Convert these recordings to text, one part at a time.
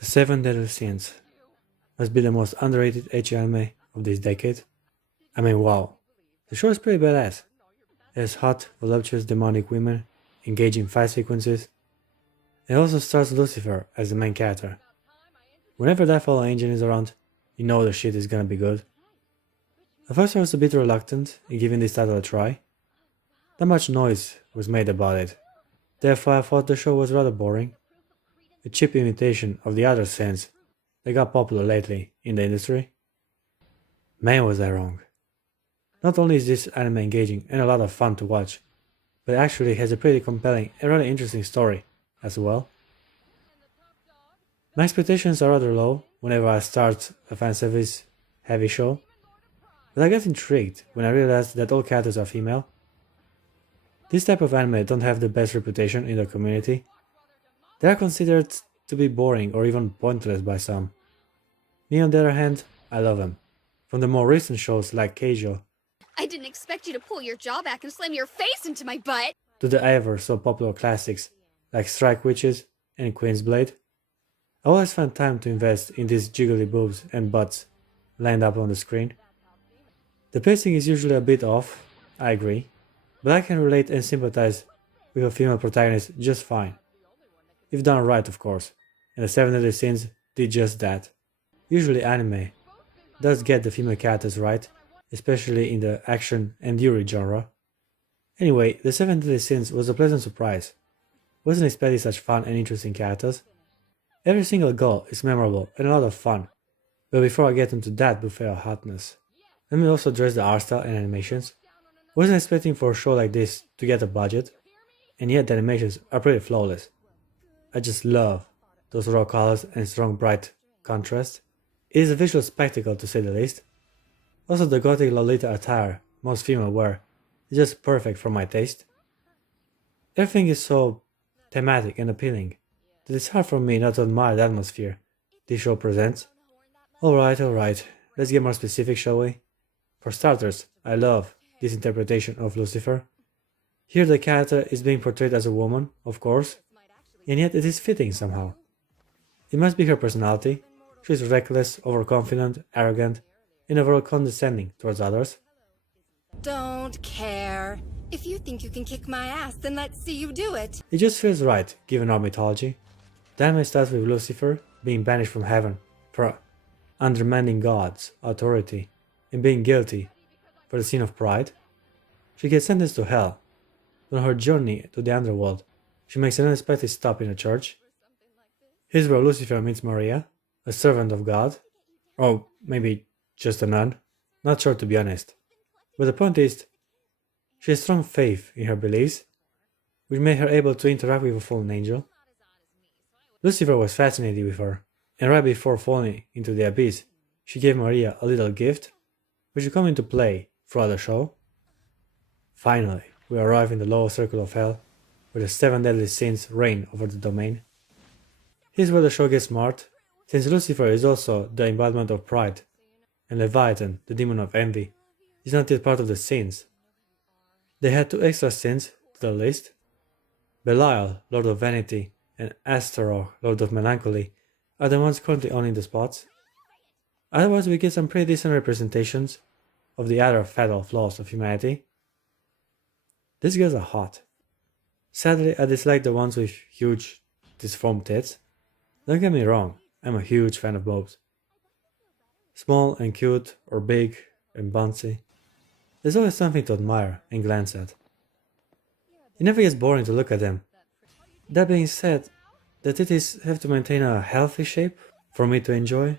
The Seven Deadly Sins must be the most underrated ecchi anime of this decade. I mean, wow, the show is pretty badass. It has hot, voluptuous demonic women, engaging fight sequences. It also stars Lucifer as the main character. Whenever that fallen angel is around, you know the shit is gonna be good. At first I was a bit reluctant in giving this title a try. Not much noise was made about it, therefore I thought the show was rather boring. A cheap imitation of the other sins that got popular lately in the industry. Man, was I wrong. Not only is this anime engaging and a lot of fun to watch, but it actually has a pretty compelling and rather interesting story as well. My expectations are rather low whenever I start a fanservice heavy show, but I get intrigued when I realize that all characters are female. This type of anime don't have the best reputation in the community. They are considered to be boring or even pointless by some. Me on the other hand, I love them. From the more recent shows like Keijo I didn't expect you to pull your jaw back and slam your face into my butt! to the ever so popular classics like Strike Witches and Queen's Blade, I always find time to invest in these jiggly boobs and butts lined up on the screen. The pacing is usually a bit off, I agree, but I can relate and sympathize with a female protagonist just fine. If done right, of course, and the Seven Deadly Sins did just that. Usually anime does get the female characters right, especially in the action and yuri genre. Anyway, the Seven Deadly Sins was a pleasant surprise. Wasn't expecting such fun and interesting characters. Every single goal is memorable and a lot of fun, but before I get into that buffet of hotness, let me also address the art style and animations. Wasn't expecting for a show like this to get a budget, and yet the animations are pretty flawless. I just love those raw colors and strong bright contrast. It is a visual spectacle to say the least. Also the gothic Lolita attire most female wear is just perfect for my taste. Everything is so thematic and appealing that it's hard for me not to admire the atmosphere this show presents. Alright, let's get more specific, shall we? For starters, I love this interpretation of Lucifer. Here the character is being portrayed as a woman, of course, and yet it is fitting somehow. It must be her personality. She is reckless, overconfident, arrogant, and overall condescending towards others. Don't care. If you think you can kick my ass, then let's see you do it. It just feels right, given our mythology. The anime starts with Lucifer being banished from heaven for undermining God's authority and being guilty for the sin of pride. She gets sentenced to hell. On her journey to the underworld, she makes an unexpected stop in a church. Here's where Lucifer meets Maria, a servant of God, or maybe just a nun, not sure to be honest. But the point is, she has strong faith in her beliefs, which made her able to interact with a fallen angel. Lucifer was fascinated with her, and right before falling into the abyss, she gave Maria a little gift, which will come into play throughout the show. Finally, we arrive in the lower circle of hell, where the Seven Deadly Sins reign over the domain. Here's where the show gets smart, since Lucifer is also the embodiment of pride, and Leviathan, the demon of envy, is not yet part of the sins. They had two extra sins to the list. Belial, Lord of Vanity, and Astaroth, Lord of Melancholy, are the ones currently owning the spots. Otherwise we get some pretty decent representations of the other fatal flaws of humanity. These girls are hot. Sadly, I dislike the ones with huge, disformed tits. Don't get me wrong, I'm a huge fan of both. Small and cute, or big and bouncy. There's always something to admire and glance at. It never gets boring to look at them. That being said, the titties have to maintain a healthy shape for me to enjoy.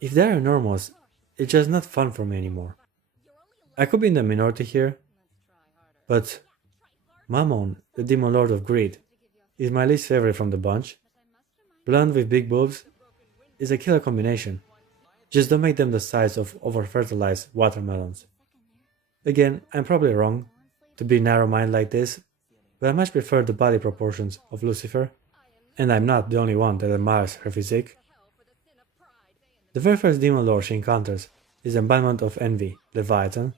If they're enormous, it's just not fun for me anymore. I could be in the minority here, but Mammon, the demon lord of greed, is my least favorite from the bunch. Blonde with big boobs is a killer combination. Just don't make them the size of over-fertilized watermelons. Again, I'm probably wrong to be narrow-minded like this, but I much prefer the body proportions of Lucifer, and I'm not the only one that admires her physique. The very first demon lord she encounters is the embodiment of envy, Leviathan.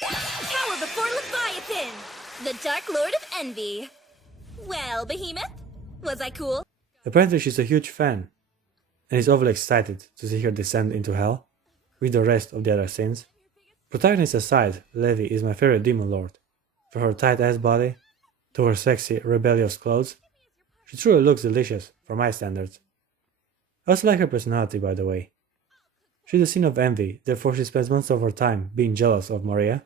Cower before Leviathan, the Dark Lord of Envy. Well, Behemoth, Was I cool? Apparently she's a huge fan, and is overly excited to see her descend into hell with the rest of the other sins. Protagonist aside, Levi is my favorite demon lord. From her tight ass body to her sexy, rebellious clothes, she truly looks delicious for my standards. I also like her personality, by the way. She's a sin of envy, therefore she spends most of her time being jealous of Maria.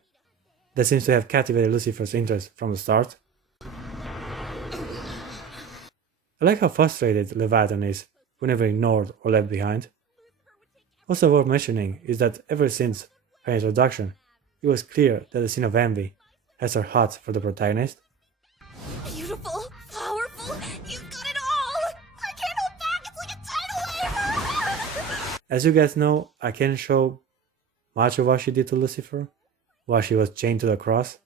That seems to have captivated Lucifer's interest from the start. I like how frustrated Leviathan is whenever ignored or left behind. Also worth mentioning is that ever since her introduction, it was clear that the sin of envy has her heart for the protagonist. Beautiful, powerful, you've got it all! I can't hold back, it's like a tidal wave! As you guys know, I can't show much of what she did to Lucifer while she was chained to the cross.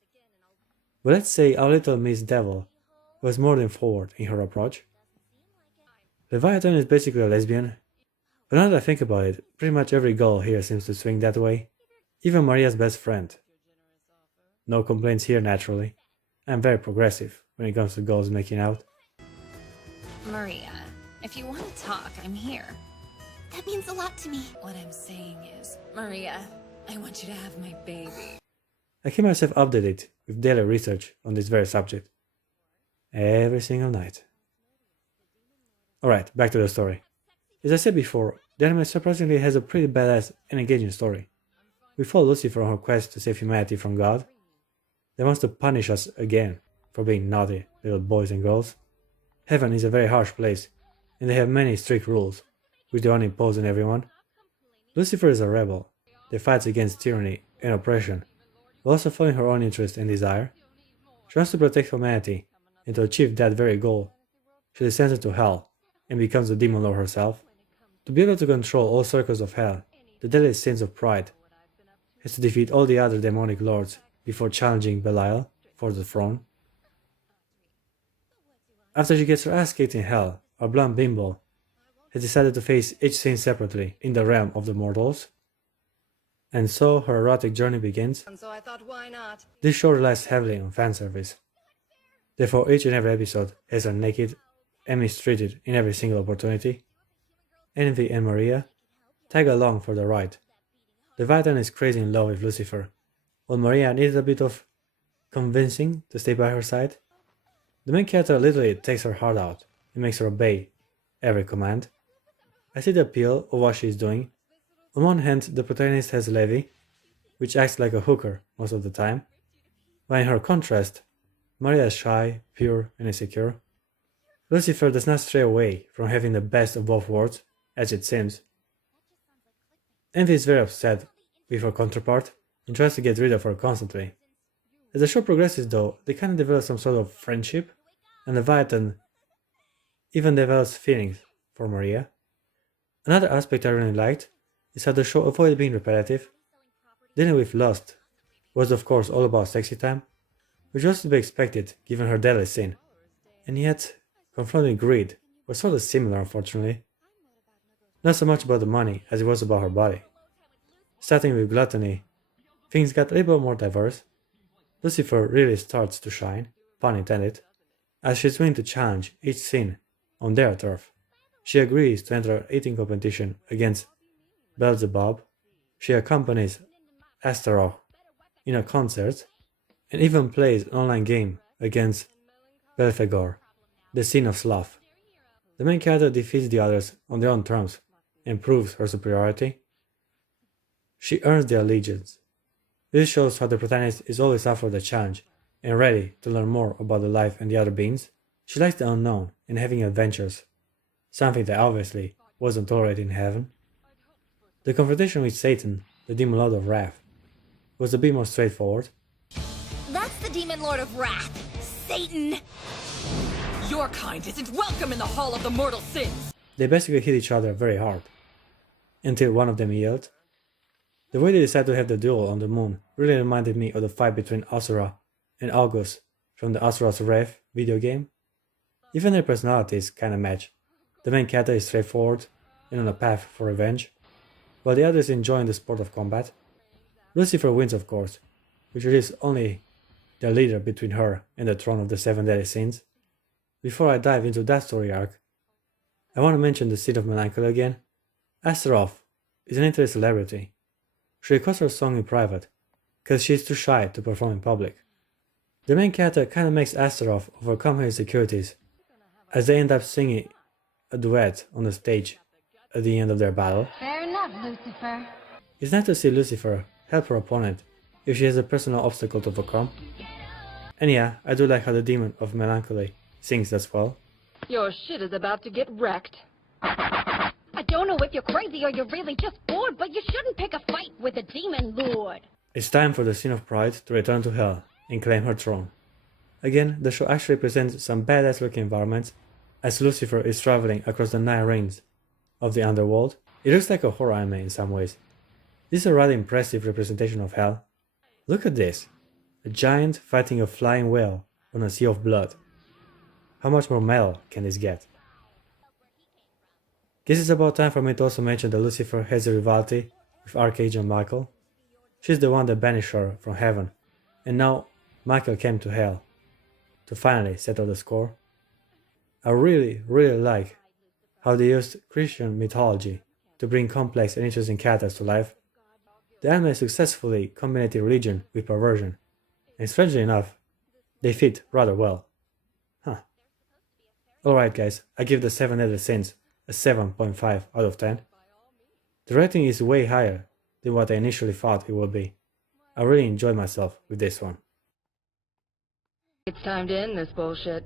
But let's say our little Miss Devil was more than forward in her approach. Leviathan is basically a lesbian, but now that I think about it, pretty much every girl here seems to swing that way, even Maria's best friend. No complaints here naturally. I'm very progressive when it comes to girls making out. Maria, if you want to talk, I'm here. That means a lot to me. What I'm saying is, Maria, I want you to have my baby. I keep myself updated with daily research on this very subject. Every single night. Alright, back to the story. As I said before, the anime surprisingly has a pretty badass and engaging story. We follow Lucifer on her quest to save humanity from God. They wants to punish us again for being naughty little boys and girls. Heaven is a very harsh place, and they have many strict rules, which they want to impose on everyone. Lucifer is a rebel that fights against tyranny and oppression, while also following her own interest and desire. She wants to protect humanity, and to achieve that very goal, she descends into hell and becomes the demon lord herself. To be able to control all circles of hell, the deadly sins of pride has to defeat all the other demonic lords before challenging Belial for the throne. After she gets her ass kicked in hell, our blonde bimbo has decided to face each sin separately in the realm of the mortals. And so her erotic journey begins. So I thought, why not? This show relies heavily on fanservice. Therefore, each and every episode has her naked and mistreated in every single opportunity. Envy and Maria tag along for the ride. Leviathan is crazy in love with Lucifer, while Maria needs a bit of convincing to stay by her side. The main character literally takes her heart out and makes her obey every command. I see the appeal of what she is doing. On one hand, the protagonist has Levi, which acts like a hooker most of the time, while in her contrast, Maria is shy, pure, and insecure. Lucifer does not stray away from having the best of both worlds, as it seems. Envy is very upset with her counterpart and tries to get rid of her constantly. As the show progresses though, they kind of develop some sort of friendship, and Leviathan even develops feelings for Maria. Another aspect I really liked is how the show avoided being repetitive. Dealing with lust was of course all about sexy time, which was to be expected given her deadly sin, and yet confronting greed was sort of similar unfortunately. Not so much about the money as it was about her body. Starting with gluttony, things got a little more diverse. Lucifer really starts to shine, pun intended, as she's willing to challenge each sin on their turf. She agrees to enter an eating competition against Beelzebub, she accompanies Astaroth in a concert, and even plays an online game against Belphegor, the sin of sloth. The main character defeats the others on their own terms and proves her superiority. She earns their allegiance. This shows how the protagonist is always up for the challenge and ready to learn more about the life and the other beings. She likes the unknown and having adventures, something that obviously wasn't tolerated in heaven. The confrontation with Satan, the demon lord of wrath, was a bit more straightforward. That's the Demon Lord of Wrath, Satan! Your kind isn't welcome in the Hall of the Mortal Sins! They basically hit each other very hard, until one of them yelled. The way they decided to have the duel on the moon really reminded me of the fight between Asura and August from the Asura's Wrath video game. Even their personalities kinda match. The main character is straightforward and on a path for revenge, while the other is enjoying the sport of combat. Lucifer wins of course, which leaves only the leader between her and the throne of the 7 deadly sins. before I dive into that story arc, I want to mention the Seed of Melancholy again. Astaroth is an internet celebrity. She records her song in private, cause she's too shy to perform in public. The main character kinda makes Astaroth overcome her insecurities, as they end up singing a duet on the stage at the end of their battle. Fair enough, Lucifer. It's nice to see Lucifer help her opponent if she has a personal obstacle to overcome. And yeah, I do like how the Demon of Melancholy sings as well. Your shit is about to get wrecked. I don't know if you're crazy or you're really just bored, but you shouldn't pick a fight with a demon lord. It's time for the Sin of Pride to return to Hell and claim her throne. Again, the show actually presents some badass looking environments as Lucifer is traveling across the 9 rings of the underworld. It looks like a horror anime in some ways. This is a rather impressive representation of Hell. Look at this, a giant fighting a flying whale on a sea of blood. How much more metal can this get? Guess it's about time for me to also mention that Lucifer has a rivalry with Archangel Michael. She's the one that banished her from heaven, and now Michael came to hell to finally settle the score. I really like how they used Christian mythology to bring complex and interesting characters to life. The anime successfully combined religion with perversion, and strangely enough, they fit rather well. Alright guys, I give the 7 Deadly Sins a 7.5 out of 10. The rating is way higher than what I initially thought it would be. I really enjoyed myself with this one. It's time to end this bullshit.